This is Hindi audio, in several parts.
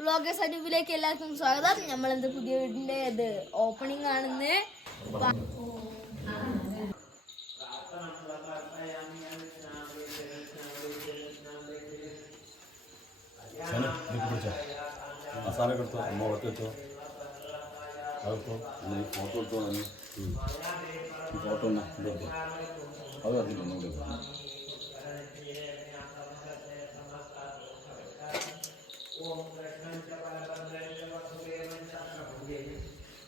വ്ളോഗേഴ്സ് അനുവിലേക്ക് എല്ലാവർക്കും സ്വാഗതം. നമ്മളെന്ത് പുതിയ വീടിന്റെ ഇത് ഓപ്പണിംഗ് ആണെന്ന് മസാല കൊടുത്തോ അമ്മ വറുത്ത് വെച്ചോ. അതെടുത്തോ. ഫോട്ടോ എടുത്തോ ഫോട്ടോ ഒന്ന് അത് പറഞ്ഞിട്ടുണ്ടോ ओम कृष्णं च बलभद्रं च वसुदेवं च प्रभुदेवं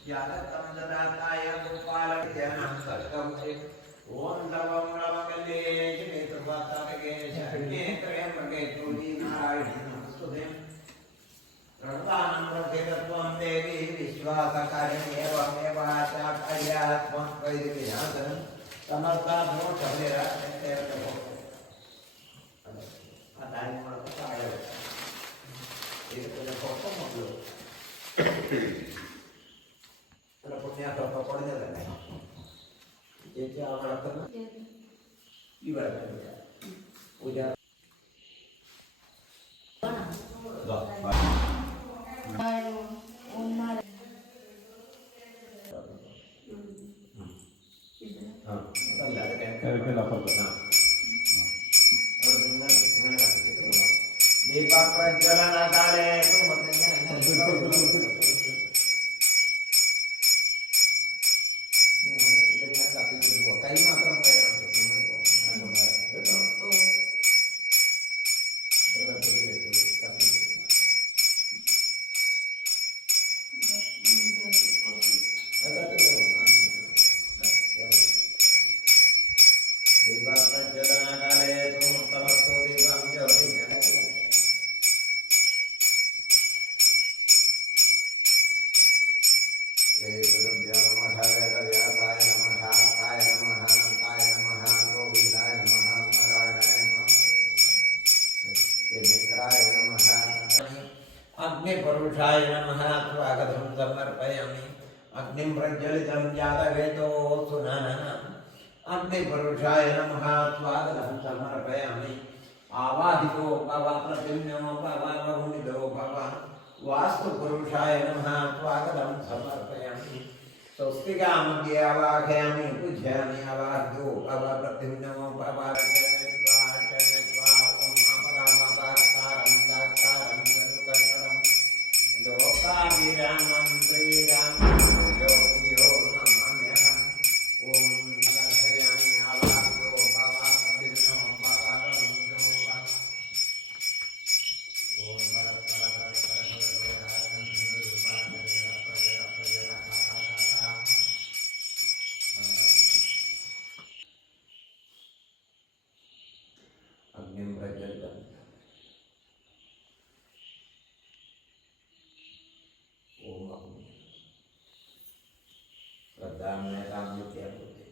जातकं ददाताय गोपालय नमः सर्वं ओम नमो नमः कले ചേച്ചി ആ വളർത്തുന്ന ഈ വളർത്തുന്നില്ല പൂജ ഇതാ अग्निपुरुषाय नमः स्वागतं समर्पयामि। अग्निं प्रज्वलितं जातवेतो सुनानाम् अग्निपुरुषाय नमः स्वागतं समर्पयामि। आवाहितो भव प्रतिम्नो भव, बहुनिधो भव। वास्तुपुरुषाय नमः स्वागतं समर्पयामि। स्वस्तिकामध्ये आवाहयामि, पूज्यामि आवाह्यो भव प्रतिम्नो भव। Abhiramam सामने राम क्या बोलते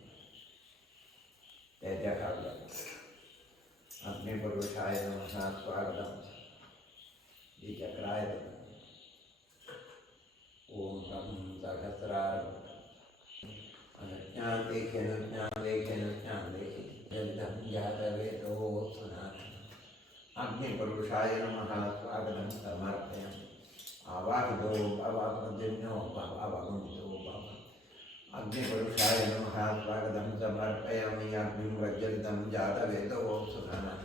त्याच्या काढला अग्निपर्व शाळेत मनात पाडला जी तो ओम ब्रह्म सहस्रार अनज्ञान देखे नज्ञान देखे नज्ञान देखे जगदम जात वेदो सनातन अग्निपुरुषाय नमः स्वागतं समर्पयामि आवाहितो भव दो भव अग्निपुरुषाय नमः स्वागतं समर्पयामि अग्निं वज्रन्तं जातवेदवोत्सुधानम्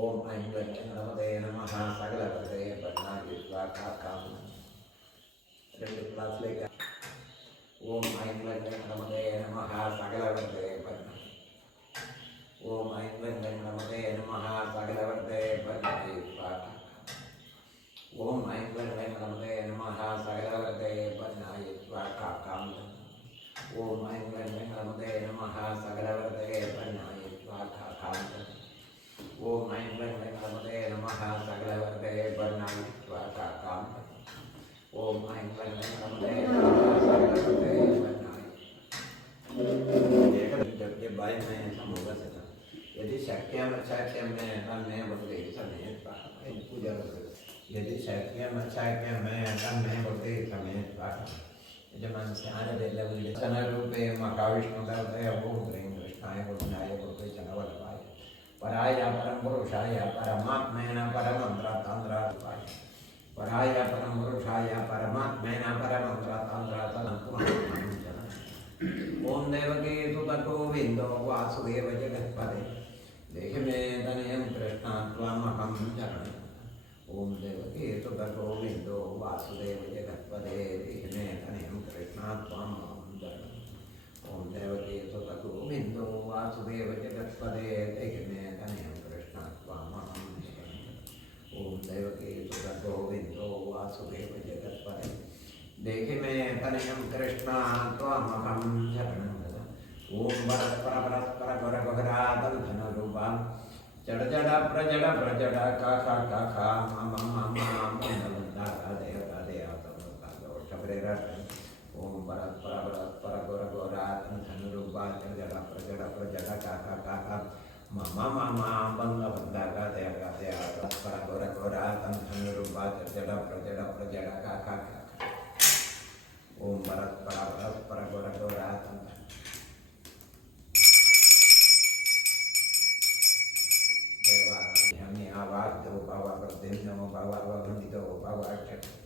ॐ ऐं लक्ष्यं नमदे नमः सकलपदे पन्नागि स्वाखाकां ரெண்டு கிளாஸ்லேயே ஓம் ஐந்து நமதே நம சகல ஓம் ஐந்து ॐ ऐङ्गन्महे नमः सगरवर्तये प्रणय स्वाखान्त ॐ ऐङ्गन्महे नमः सगरवर्तये प्रणय स्वाखान्त यदि शक्यम अशक्यम में अहम नहीं बोलते पूजा यदि शक्यम अशक्यम में अहम नहीं बोलते समय पाठ ಯಜಮಾನಸ್ಯ ಆನದೆಲ್ಲ ಉಳ್ಳೆ ಚನರೂಪೇ ಮಹಾವಿಷ್ಣುಗರ್ಭಯ ಭೂಮುದ್ರೇಂ ಕೃಷ್ಣಾಯ ಗೋವಿಂದಾಯ ಗುರುಪೇ ಚಲವಲ್ಲಭಾಯ ಪರಾಯ ಪರಂ ಪುರುಷಾಯ ಪರಮಾತ್ಮೇನ ಪರಮಂತ್ರ ತಾಂದ್ರಾಯ ಪರಾಯ ಪರಂ ಪುರುಷಾಯ ಪರಮಾತ್ಮೇನ ಪರಮಂತ್ರ ತಾಂದ್ರ ತನಂತುಮಂಜನ ಓಂ ದೇವಕೇತು ತಗೋವಿಂದೋ ವಾಸುದೇವ ಜಗತ್ಪದೆ ದೇಹಮೇ ತನಯಂ ಕೃಷ್ಣ ತ್ವಮಹಂ ಜನನ ಓಂ ದೇವಕೇತು ತಗೋವಿಂದೋ ವಾಸುದೇವ ಜಗತ್ಪದೆ ದೇಹಮೇ शरणम् ॐ देवकी सुत गोविन्दो वासुदेव जगत्पदे मे तनयं कृष्णा त्वामहं शरणम् ॐ देवकी सुत गोविन्दो वासुदेव जगत्पदे देहि मे तनयं कृष्णा त्वामहं शरणं गदा ॐ परस्पर परस्पर गुर गुहरादं धनुरूपा जड जड प्रजड प्रजड का का का का मा मा मा मा देव देव प्रेरट ॐ परस्पर परस्पर गुर गुहरादं धनुरूपा जड जड प्रजड प्रजड का का का का। मा मा मा मा बंद बन्दा का देव का देव परस्पर गुर गुहरादं धनुरूपा जड जड प्रजड प्रजड का का का का। ओम परस्पर परस्पर गुर गुरातम देवाह्यमि आवाद्यो भववर्धिन्यो भववन्दितो भवाक्षक ओम नमो नारायणाय स्वागतं नारायणाय नमः ओम कल्याणामृतराष्ट्राय कामिदासप्रदायिनाय स्वाकाकां नमः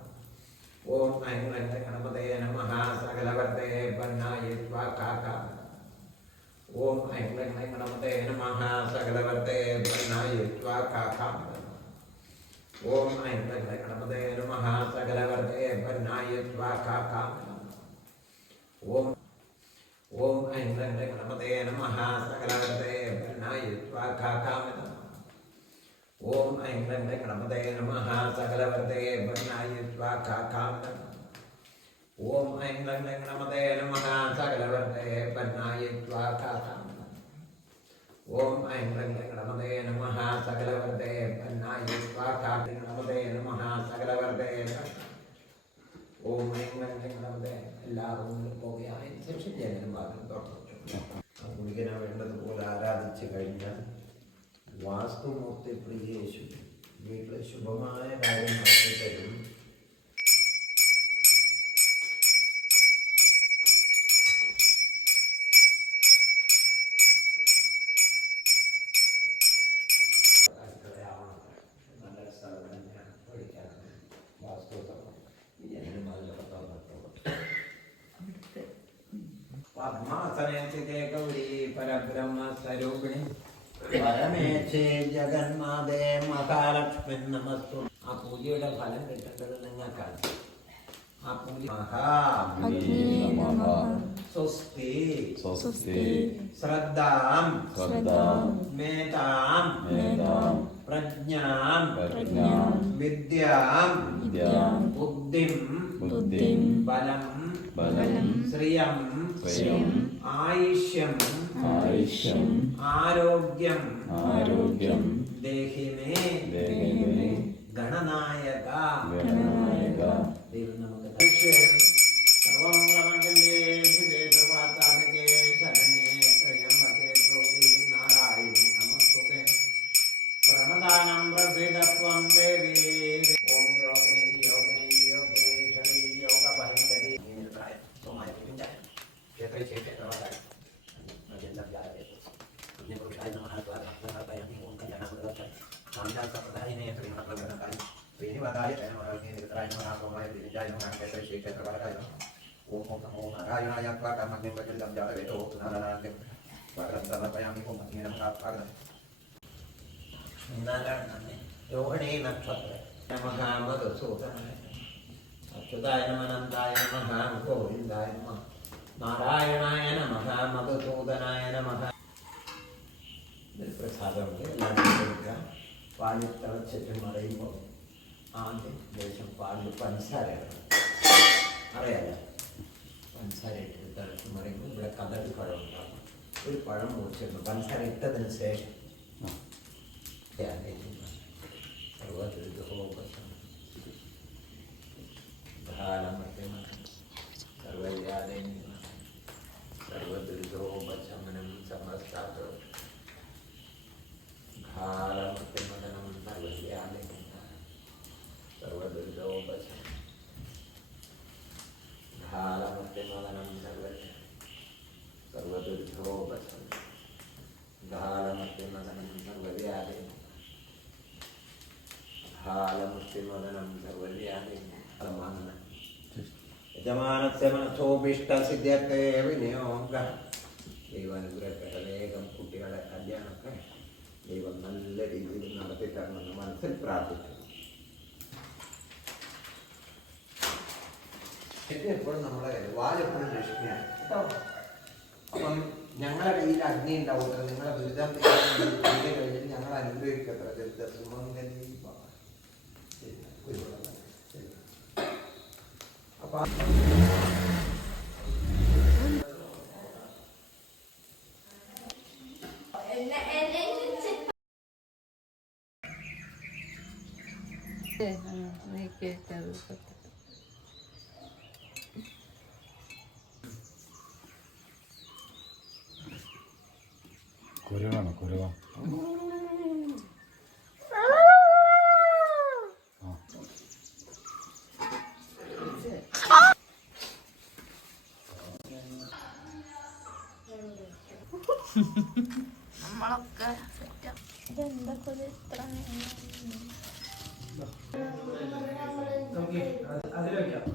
ओम ऐं क्लीं क्लीं गणपते नमः सकलवर्ते पन्नाय स्वाकाकां नमः ओम ओम ऐं क्लीं क्लीं गणपते नमः सकलवर्ते वर्णाय स्वाकाकां नमः ओम ऐं क्लीं क्लीं गणपते नमः ഓം ഐംഗ്ലംഗ്ല ഗണപതേ നമ സകലവർത്തയെ ഭഗ്നായ സ്വാഖ കാന്തം ഓം ഐംഗ്ലംഗ്ല ഗണപതേ നമ സകലവർത്തയെ ഭഗ്നായ സ്വാഖ കാന്തം ഓം ഐംഗ്ലംഗ്ല ഗണപതേ നമ സകലവർത്തയെ ഭഗ്നായ സ്വാഖ ഗണപതേ നമ സകലവർത്തയെ ഓം ഐംഗ്ലംഗ്ല ഗണപതേ എല്ലാ റൂമിലും പോകുകയാണെങ്കിൽ ശേഷം ജനനും ഭാഗം തുറക്കും വാസ്തുമൂർത്തി പ്രിയേശു വീട്ടിൽ ശുഭമായ കാര്യം നടത്തി തരും നല്ല സ്ഥലം തന്നെയാണ് പരമേക്ഷേ ജഗന്മാതേ മഹാലക്ഷ്മൻ നമസ്തു. ആ പൂജയുടെ ഫലം കിട്ടേണ്ടത് നിങ്ങൾക്കാണ്. ആ പൂജ സ്വസ്തി. സ്വസ്തി. ശ്രദ്ധാം. ശ്രദ്ധാം. മേധാം. മേധാം. പ്രജ്ഞാം. പ്രജ്ഞാം. വിദ്യാം. വിദ്യാം. ബുദ്ധിം. ബുദ്ധിം. ബലം. ബലം. ശ്രിയം. ആയുഷ്യം ആയുഷ്യം ആരോഗ്യം ആരോഗ്യം ദേഹിമേ ദേഹിമേ ഗണനായക ഗണനായക. ദൈവം നമുക്ക് ദേവീ. நமகாமது சூதனாய் அச்சுதாய நம நந்தாய நம ஹாமுகோவிந்தாய நம നാരായണായ നമഃ മധുസൂദനായ നമഃ. ഇതിൽ പ്രസാദമുണ്ട്. എല്ലാവരും കൊടുക്കുക പാലിൽ തിളച്ചിട്ട് മറയുമ്പോൾ ആദ്യം ദേശം പാലിൽ പഞ്ചസാര ഇടണം. അറിയാലോ? പഞ്ചസാര ഇട്ട് തിളച്ച് മറിയുമ്പോൾ ഇവിടെ കഥകൾ പഴം ഉണ്ടാകും. ഒരു പഴം മുറിച്ചിരുന്നു. പഞ്ചസാര ഇട്ടതിന് ശേഷം സർവദുരിതോപശം ധാരാളമർദ്ദനം സർവയാതൈന്യം മറ്റേ സമസ്താതോ യജമാനത്തെ മനസ്സോപിഷ്ടസിദ്ധിയൊക്കെ വിനിയോഗ. ദൈവാനുഗ്രഹത്തെ വേഗം കുട്ടികളെ കല്യാണമൊക്കെ ദൈവം നല്ല രീതിയിൽ നടത്തി മനസ്സിൽ പ്രാർത്ഥിക്കുന്നു എപ്പോഴും നമ്മളെ വാലെപ്പോഴും ലക്ഷ്മിയാണ് കേട്ടോ? അപ്പം ഞങ്ങളുടെ കയ്യിൽ അഗ്നി ഉണ്ടാവും. നിങ്ങളുടെ ദുരിതം കഴിഞ്ഞിട്ട് ഞങ്ങൾ അനുഗ്രഹിക്കത്ര ദുരിതം സുമംഗലി അപ്പൊ കുരവാണ് കുരവ ആ നമ്മളൊക്കെ ഇതെന്തൊക്കെ ഇത്ര നമുക്ക് അതിൽ വയ്ക്കാം